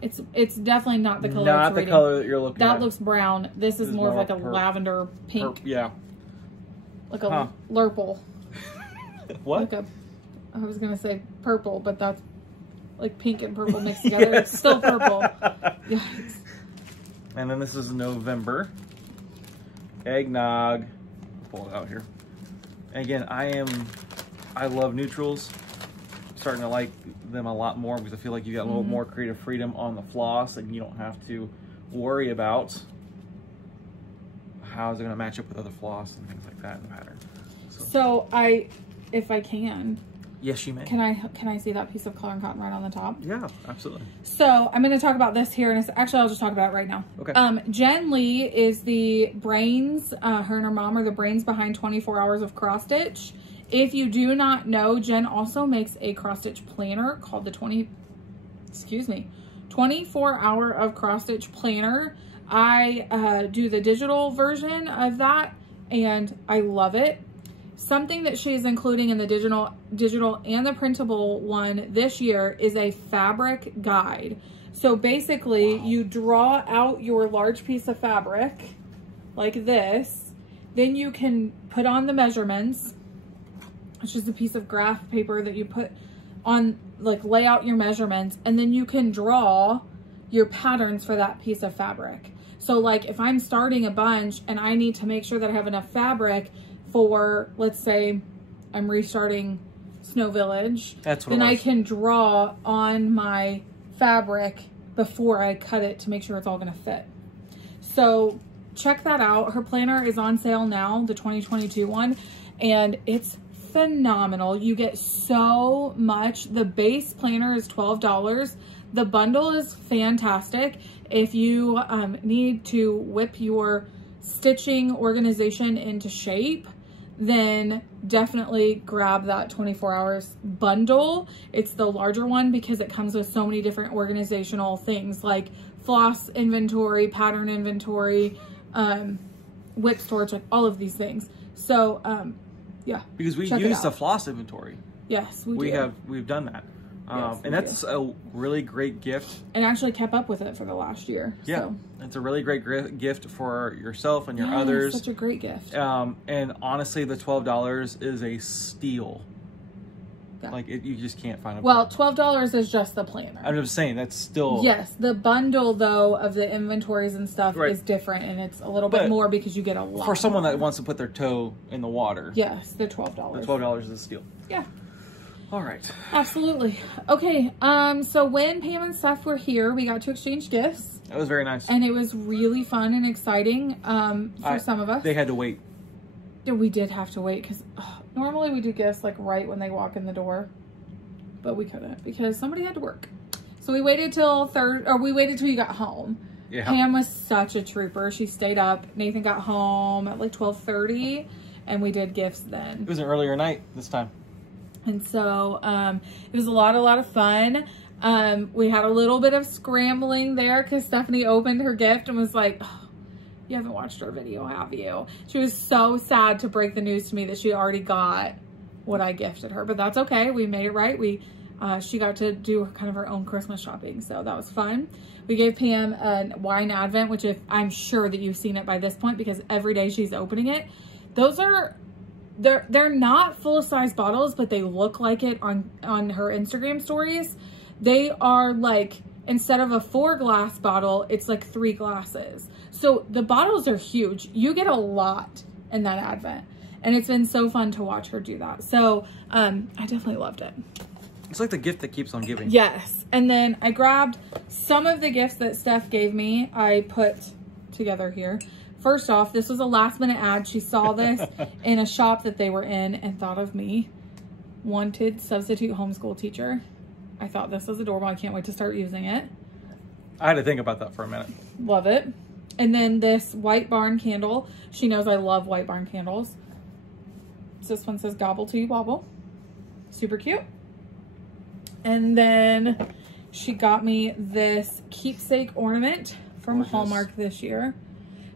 It's definitely not the color. Not the color that you're looking at. That looks brown. This is more of like a lavender pink. Yeah. Like a lurple. What? Like I was gonna say purple, but that's like pink and purple mixed together. Yes. It's still purple. Yikes. And then this is November. Eggnog. Pull it out here. And again, I love neutrals. I'm starting to like them a lot more because I feel like you got a little more creative freedom on the floss and you don't have to worry about how is it going to match up with other floss and things like that in the pattern. So if I can. Yes, you may. Can I see that piece of Color and Cotton right on the top? Yeah, absolutely. So I'm going to talk about this here, and actually I'll just talk about it right now. Okay. Jen Lee is the brains. Her and her mom are the brains behind 24 Hours of Cross Stitch. If you do not know, Jen also makes a cross stitch planner called the 24 Hour of Cross Stitch Planner. I do the digital version of that, and I love it. Something that she's including in the digital and the printable one this year is a fabric guide. So basically, you draw out your large piece of fabric like this. Then you can put on the measurements. It's just a piece of graph paper that you put on, like lay out your measurements, and then you can draw your patterns for that piece of fabric. So like if I'm starting a bunch and I need to make sure that I have enough fabric for, let's say I'm restarting Snow Village, then I can draw on my fabric before I cut it to make sure it's all gonna fit. So check that out. Her planner is on sale now, the 2022 one, and it's phenomenal. You get so much. The base planner is $12. The bundle is fantastic. If you need to whip your stitching organization into shape, then definitely grab that 24 hours bundle. It's the larger one because it comes with so many different organizational things like floss inventory, pattern inventory, whip storage, like all of these things. So yeah, because we use the floss inventory. Yes, we've done that. Yes, and that's a really great gift. And actually kept up with it for the last year. Yeah, so. It's a really great gift for yourself and your others. Such a great gift. And honestly, the $12 is a steal. Yeah. Like you just can't find a. Well, $12 is just the planner. I'm just saying that's still. Yes, the bundle though of the inventories and stuff is different, and it's a little bit more because you get a lot. For someone that wants to put their toe in the water. Yes, they're $12. The $12 is a steal. Yeah. All right. Absolutely. Okay. So when Pam and Steph were here, we got to exchange gifts. That was very nice. And it was really fun and exciting for some of us. They had to wait. We did have to wait because normally we do gifts like right when they walk in the door, but we couldn't because somebody had to work. So we waited till you got home. Yeah. Pam was such a trooper. She stayed up. Nathan got home at like 12:30 and we did gifts then. It was an earlier night this time. And so it was a lot of fun. We had a little bit of scrambling there because Stephanie opened her gift and was like, oh, you haven't watched our video, have you? She was so sad to break the news to me that she already got what I gifted her, but that's okay. We made it right. She got to do kind of her own Christmas shopping, so that was fun. We gave Pam a wine advent, which I'm sure that you've seen it by this point because every day she's opening it. Those are... They're not full-size bottles, but they look like it on her Instagram stories. They are like, instead of a 4-glass bottle, it's like 3 glasses. So the bottles are huge. You get a lot in that advent. And it's been so fun to watch her do that. So I definitely loved it. It's like the gift that keeps on giving. Yes. And then I grabbed some of the gifts that Steph gave me. I put together here. First off, this was a last minute ad. She saw this in a shop that they were in and thought of me. Wanted substitute homeschool teacher. I thought this was adorable. I can't wait to start using it. I had to think about that for a minute. Love it. And then this white barn candle. She knows I love white barn candles. So this one says gobble till you wobble. Super cute. And then she got me this keepsake ornament from Hallmark this year.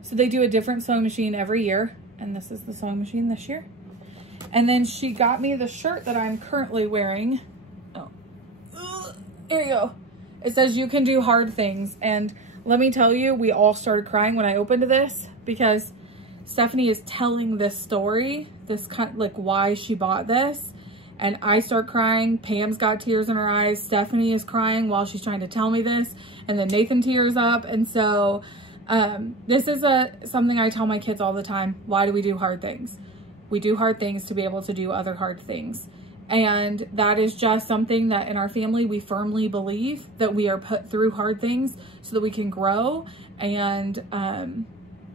So they do a different sewing machine every year. And this is the sewing machine this year. And then she got me the shirt that I'm currently wearing. Oh, here you go. It says you can do hard things. And let me tell you, we all started crying when I opened this because Stephanie is telling this story, this kind of like why she bought this. And I start crying. Pam's got tears in her eyes. Stephanie is crying while she's trying to tell me this. And then Nathan tears up. And so this is something I tell my kids all the time. Why do we do hard things? We do hard things to be able to do other hard things. And that is just something that in our family, we firmly believe that we are put through hard things so that we can grow and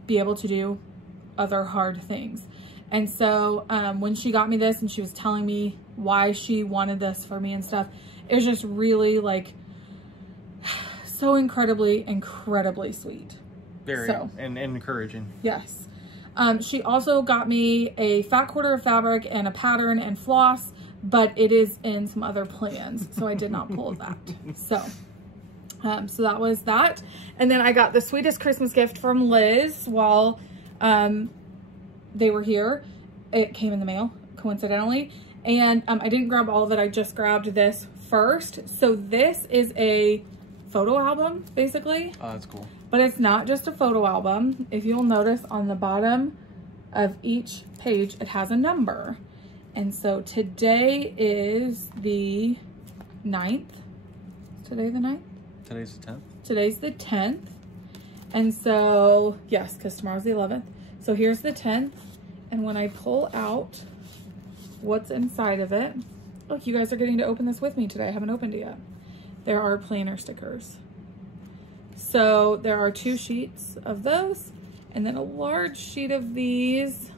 be able to do other hard things. And so when she got me this and she was telling me why she wanted this for me and stuff, it was just really like so incredibly sweet. Very and encouraging. Yes. She also got me a fat quarter of fabric and a pattern and floss, but it is in some other plans, so I did not pull that. So that was that. And then I got the sweetest Christmas gift from Liz while they were here. It came in the mail, coincidentally. And I didn't grab all of it. I just grabbed this first. So this is a photo album, basically. Oh, that's cool. But it's not just a photo album. If you'll notice on the bottom of each page, it has a number. And so today is the 9th. Is today the 9th? Today's the 10th. Today's the 10th. And so, yes, because tomorrow's the 11th. So here's the 10th. And when I pull out what's inside of it, look, you guys are getting to open this with me today. I haven't opened it yet. There are planner stickers. So there are 2 sheets of those and then a large sheet of these.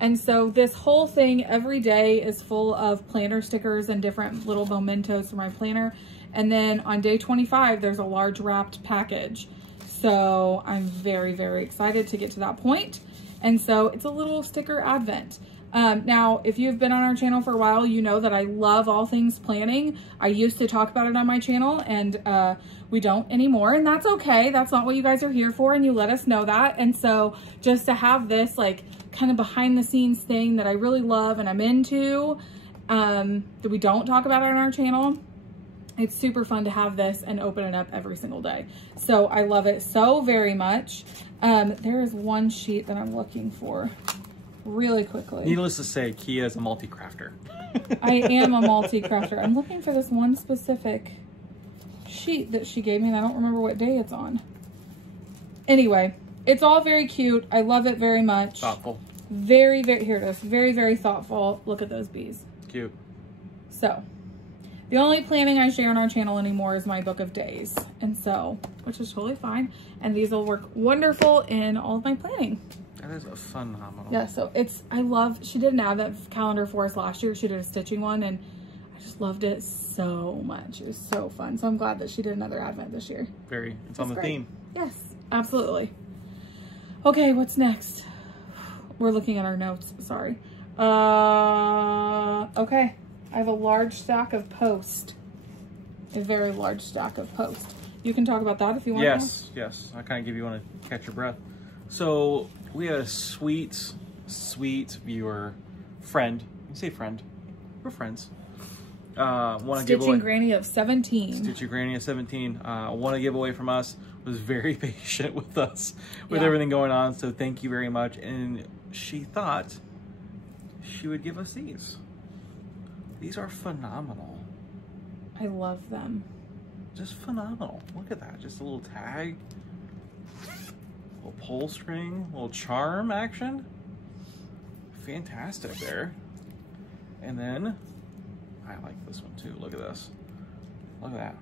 And so this whole thing every day is full of planner stickers and different little mementos for my planner. And then on day 25, there's a large wrapped package. So I'm very, very excited to get to that point. And so it's a little sticker advent. Now, if you've been on our channel for a while, you know that I love all things planning. I used to talk about it on my channel, and we don't anymore, and that's okay. That's not what you guys are here for, and you let us know that. And so just to have this like kind of behind the scenes thing that I really love and I'm into, that we don't talk about on our channel, it's super fun to have this and open it up every single day. So I love it so very much. There is one sheet that I'm looking for really quickly. Needless to say, Kia is a multi-crafter. I am a multi-crafter. I'm looking for this one specific sheet that she gave me, and I don't remember what day it's on. Anyway, it's all very cute. I love it very much. Thoughtful. Very, very, here it is. Very, very thoughtful. Look at those bees. Cute. So, the only planning I share on our channel anymore is my book of days. And so, which is totally fine. And these will work wonderful in all of my planning. That is a phenomenal. Yeah, so I love, she did an advent calendar for us last year. She did a stitching one, and I just loved it so much. It was so fun. So I'm glad that she did another advent this year. It's on the theme. Yes, absolutely. Okay, what's next? We're looking at our notes, sorry. Okay, I have a large stack of post. A very large stack of post. You can talk about that if you want. Yes, yes. I kind of give you one to catch your breath. So we had a sweet, sweet viewer, friend. You say friend. We're friends. Stitching Granny of 17. Stitching Granny of 17. Won a giveaway from us. Was very patient with us with everything going on. So thank you very much. And she thought she would give us these. These are phenomenal. I love them. Just phenomenal. Look at that. Just a little tag. Little pull string, little charm action. Fantastic there. And then, I like this one too. Look at this. Look at that.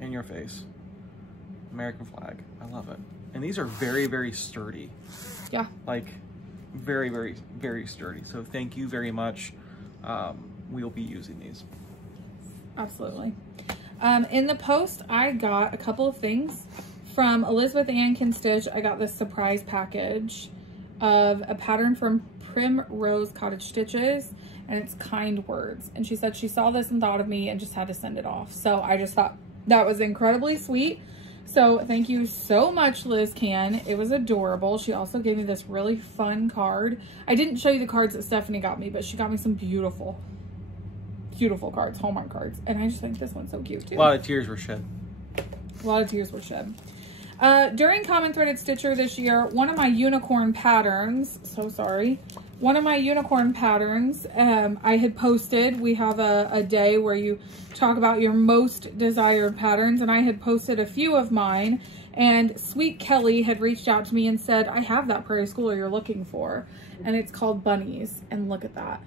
In your face. American flag. I love it. And these are very, very sturdy. Yeah. Like, very, very, very sturdy. So thank you very much. We'll be using these. Absolutely. In the post, I got a couple of things. From Elizabeth Ann Can Stitch, I got this surprise package of a pattern from Primrose Cottage Stitches, and it's Kind Words. And she said she saw this and thought of me and just had to send it off. So I just thought that was incredibly sweet. So thank you so much, Liz Can. It was adorable. She also gave me this really fun card. I didn't show you the cards that Stephanie got me, but she got me some beautiful, beautiful cards, Hallmark cards. And I just think this one's so cute too. A lot of tears were shed. A lot of tears were shed. During Common Threaded Stitcher this year, one of my unicorn patterns, one of my unicorn patterns, I had posted. We have a day where you talk about your most desired patterns, and I had posted a few of mine, and Sweet Kelly had reached out to me and said, I have that prairie schooler you're looking for, and it's called Bunnies, and look at that.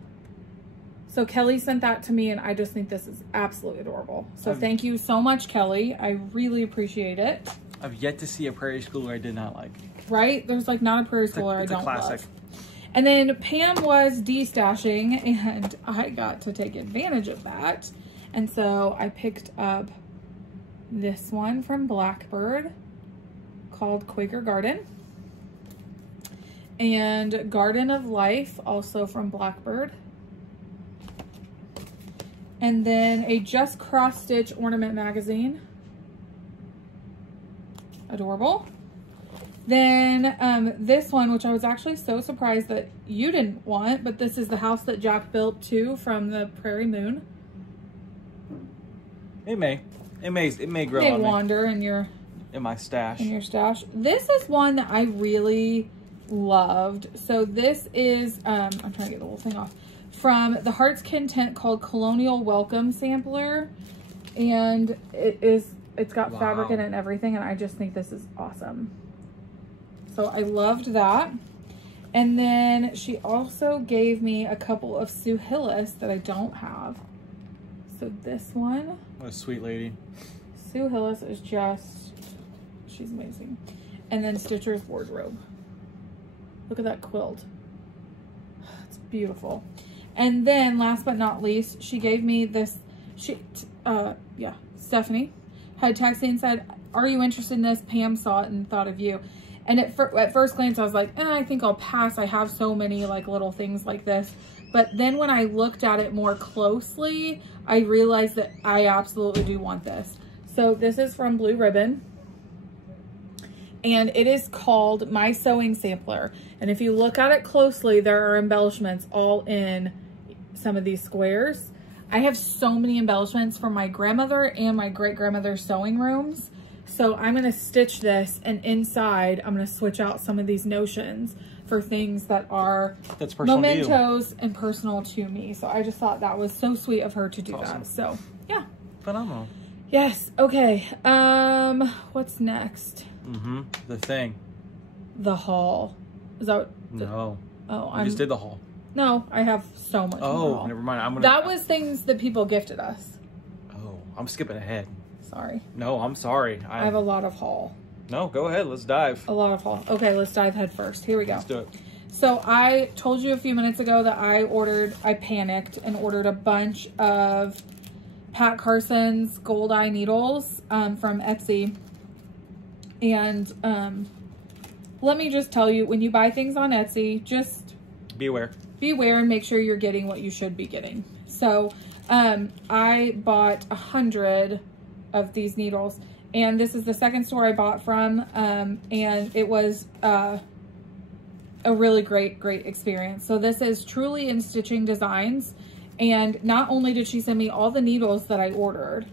So Kelly sent that to me, and I just think this is absolutely adorable. So thank you so much, Kelly. I really appreciate it. I've yet to see a prairie schooler I did not like. Right? There's like not a prairie schooler I don't love. It's a classic. And then Pam was destashing, and I got to take advantage of that. And so I picked up this one from Blackbird called Quaker Garden. And Garden of Life, also from Blackbird. And then a Just Cross Stitch ornament magazine. Adorable. Then this one, which I was actually so surprised that you didn't want, but this is the house that Jack built too, from the Prairie Moon. It may grow. It may wander in my stash. In your stash. This is one that I really loved. So this is I'm trying to get the whole thing off. From the Heart's Content, called Colonial Welcome Sampler, and it's got fabric in it and everything, and I just think this is awesome. So I loved that. And then she also gave me a couple of Sue Hillis that I don't have. So this one. What a sweet lady. Sue Hillis is just she's amazing. And then Stitcher's wardrobe. Look at that quilt. It's beautiful. And then last but not least, she gave me this, Stephanie had texted and said, are you interested in this? Pam saw it and thought of you. And at first glance, I was like, I think I'll pass. I have so many like little things like this. But then when I looked at it more closely, I realized that I absolutely do want this. So this is from Blue Ribbon. And it is called My Sewing Sampler. And if you look at it closely, there are embellishments all in some of these squares. I have so many embellishments from my grandmother and my great-grandmother's sewing rooms. So I'm going to stitch this, and inside I'm going to switch out some of these notions for things that are mementos and personal to me. So I just thought that was so sweet of her to do that. So yeah. Phenomenal. Yes. Okay. What's next? The thing. The haul. Is that? No. Oh, I just did the haul. No, I have so much. Oh, never mind. That was things that people gifted us. Oh, I'm skipping ahead. Sorry. No, I'm sorry. I have a lot of haul. No, go ahead. Let's dive. A lot of haul. Okay, let's dive head first. Here we go. Let's do it. So I told you a few minutes ago that I panicked and ordered a bunch of Pat Carson's Gold Eye needles from Etsy. And let me just tell you, when you buy things on Etsy, just beware and make sure you're getting what you should be getting. So I bought 100 of these needles, and this is the second store I bought from, and it was a really great experience. So this is Truly in Stitching Designs, and not only did she send me all the needles that I ordered,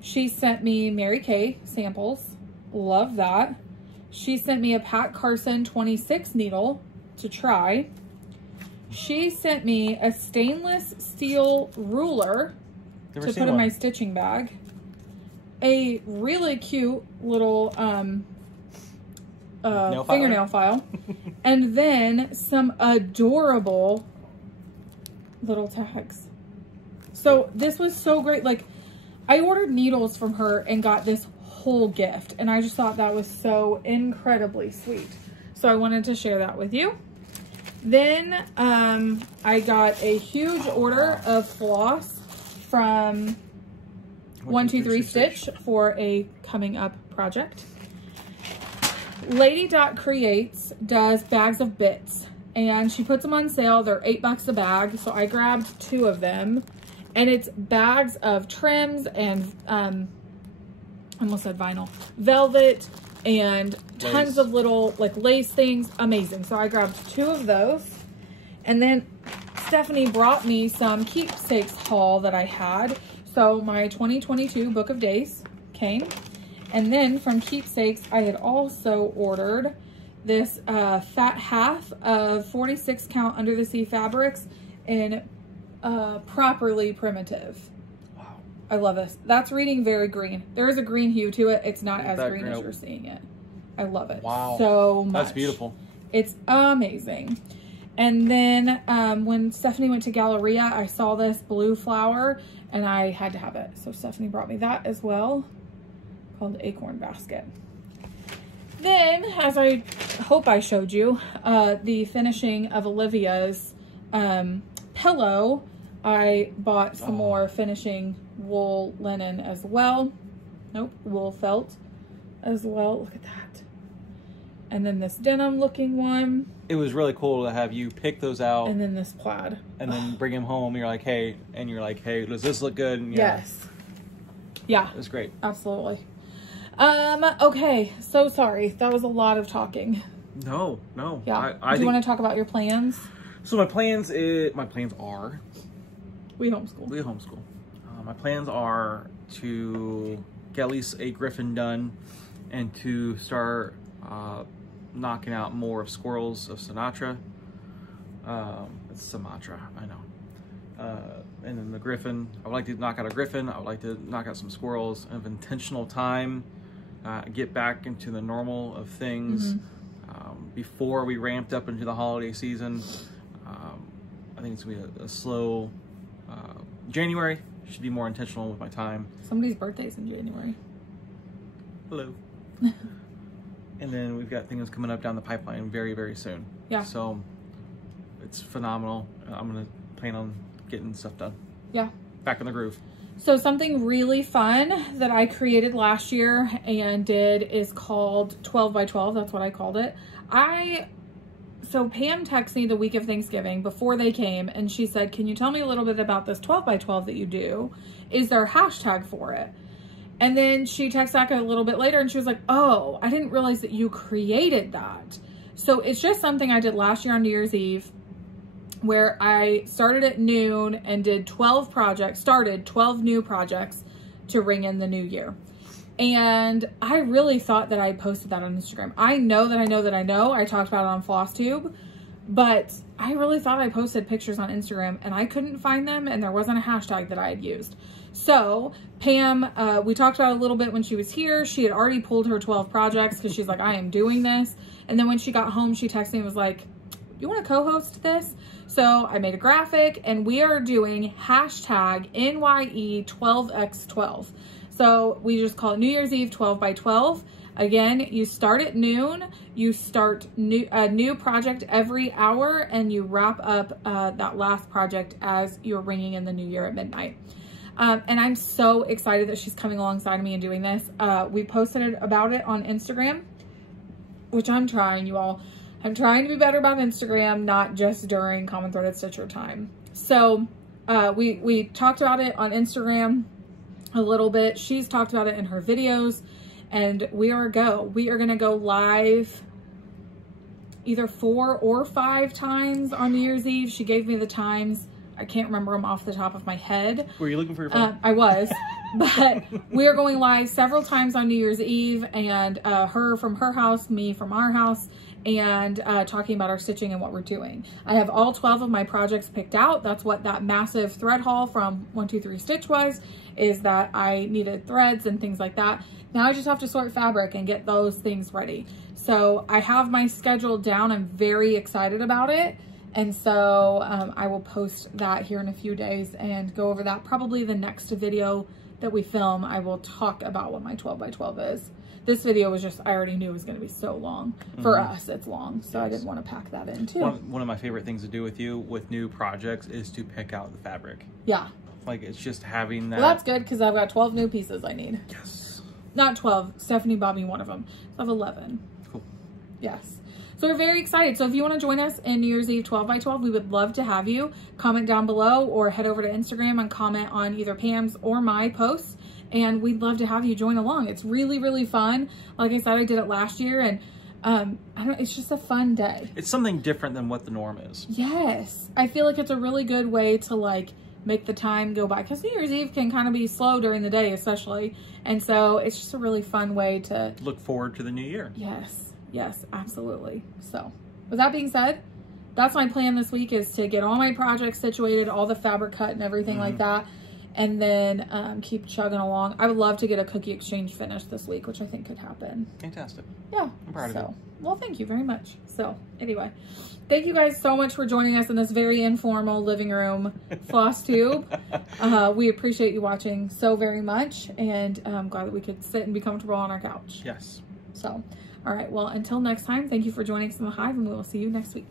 she sent me Mary Kay samples. Love that. She sent me a Pat Carson 26 needle to try. She sent me a stainless steel ruler to put in my stitching bag. A really cute little fingernail file. And then some adorable little tags. So this was so great. Like, I ordered needles from her and got this whole gift, and I just thought that was so incredibly sweet. So I wanted to share that with you. Then I got a huge order of floss from 123 Stitch for a coming up project. Lady Dot Creates does bags of bits, and she puts them on sale. They're $8 a bag, so I grabbed 2 of them, and it's bags of trims and I almost said vinyl, velvet, and tons of little like lace things. Amazing. So I grabbed 2 of those. And then Stephanie brought me some Keepsakes haul that I had. So my 2022 Book of Days came. And then from Keepsakes, I had also ordered this fat half of 46 count Under the Sea fabrics in properly primitive. I love this. That's reading very green. There is a green hue to it. It's not as green as you're seeing it. I love it so much. That's beautiful. It's amazing. And then when Stephanie went to Galleria, I saw this blue flower and I had to have it. So Stephanie brought me that as well, called Acorn Basket. Then, as I hope I showed you, the finishing of Olivia's pillow, I bought some more finishing wool linen as well. Nope, wool felt as well. Look at that. And then this denim looking one. It was really cool to have you pick those out. And then this plaid. And then bring them home. You're like, hey, does this look good? And yes. Yeah. It was great. Absolutely. Okay. So sorry. That was a lot of talking. No. Yeah. Do you want to talk about your plans? So my plans are... We homeschool. My plans are to get at least a griffin done and to start knocking out more of Squirrels of Sinatra. It's Sumatra, I know. And then the griffin, I would like to knock out a griffin. I would like to knock out some squirrels of intentional time, get back into the normal of things. Before we ramped up into the holiday season, I think it's gonna be a slow January. Should be more intentional with my time. Somebody's birthday's in January. Hello. And then we've got things coming up down the pipeline very, very soon. Yeah. So it's phenomenal. I'm going to plan on getting stuff done. Yeah. Back in the groove. So something really fun that I created last year and did is called 12 by 12. That's what I called it. So Pam texted me the week of Thanksgiving before they came, and she said, can you tell me a little bit about this 12 by 12 that you do? Is there a hashtag for it? And then she texted back a little bit later and she was like, oh, I didn't realize that you created that. So it's just something I did last year on New Year's Eve, where I started at noon and did 12 new projects to ring in the new year. And I really thought that I posted that on Instagram. I know I talked about it on Flosstube, but I really thought I posted pictures on Instagram and I couldn't find them and there wasn't a hashtag that I had used. So Pam, we talked about it a little bit when she was here. She had already pulled her 12 projects because she's like, I am doing this. And then when she got home, she texted me and was like, you want to co-host this? So I made a graphic and we are doing hashtag NYE12x12. So we just call it New Year's Eve 12 by 12. Again, you start at noon, you start a new project every hour, and you wrap up that last project as you're ringing in the new year at midnight. And I'm so excited that she's coming alongside me and doing this. We posted about it on Instagram, which I'm trying, you all. I'm trying to be better about Instagram, not just during Common Threaded Stitcher time. So we talked about it on Instagram a little bit. She's talked about it in her videos, and we are going to go live either 4 or 5 times on New Year's Eve. She gave me the times. I can't remember them off the top of my head. Were you looking for your phone? I was, but we are going live several times on New Year's Eve, and her from her house, me from our house, and talking about our stitching and what we're doing. I have all 12 of my projects picked out. That's what that massive thread haul from 123 Stitch was, is that I needed threads and things like that. Now I just have to sort fabric and get those things ready. So I have my schedule down. I'm very excited about it. And so I will post that here in a few days and go over that. Probably the next video that we film, I will talk about what my 12 by 12 is. This video was just, I already knew it was going to be so long. For us, it's long. So I didn't want to pack that in too. One of my favorite things to do with you with new projects is to pick out the fabric. Yeah. Like, it's just having that. Well, that's good because I've got 12 new pieces I need. Yes. Not 12. Stephanie bought me one of them. So I have 11. Cool. Yes. So we're very excited. So if you want to join us in New Year's Eve 12 by 12, we would love to have you. Comment down below or head over to Instagram and comment on either Pam's or my posts. And we'd love to have you join along. It's really, really fun. Like I said, I did it last year, and it's just a fun day. It's something different than what the norm is. Yes. I feel like it's a really good way to like make the time go by, because New Year's Eve can kind of be slow during the day, especially. And so it's just a really fun way to look forward to the new year. Yes. Yes, absolutely. So with that being said, that's my plan this week, is to get all my projects situated, all the fabric cut and everything like that. And then keep chugging along. I would love to get a cookie exchange finished this week, which I think could happen. Fantastic. Yeah. I'm proud of you. Well, thank you very much. So anyway, thank you guys so much for joining us in this very informal living room Flosstube. We appreciate you watching so very much, and I'm glad that we could sit and be comfortable on our couch. Yes. So, all right. Well, until next time, thank you for joining us in the Hive, and we will see you next week.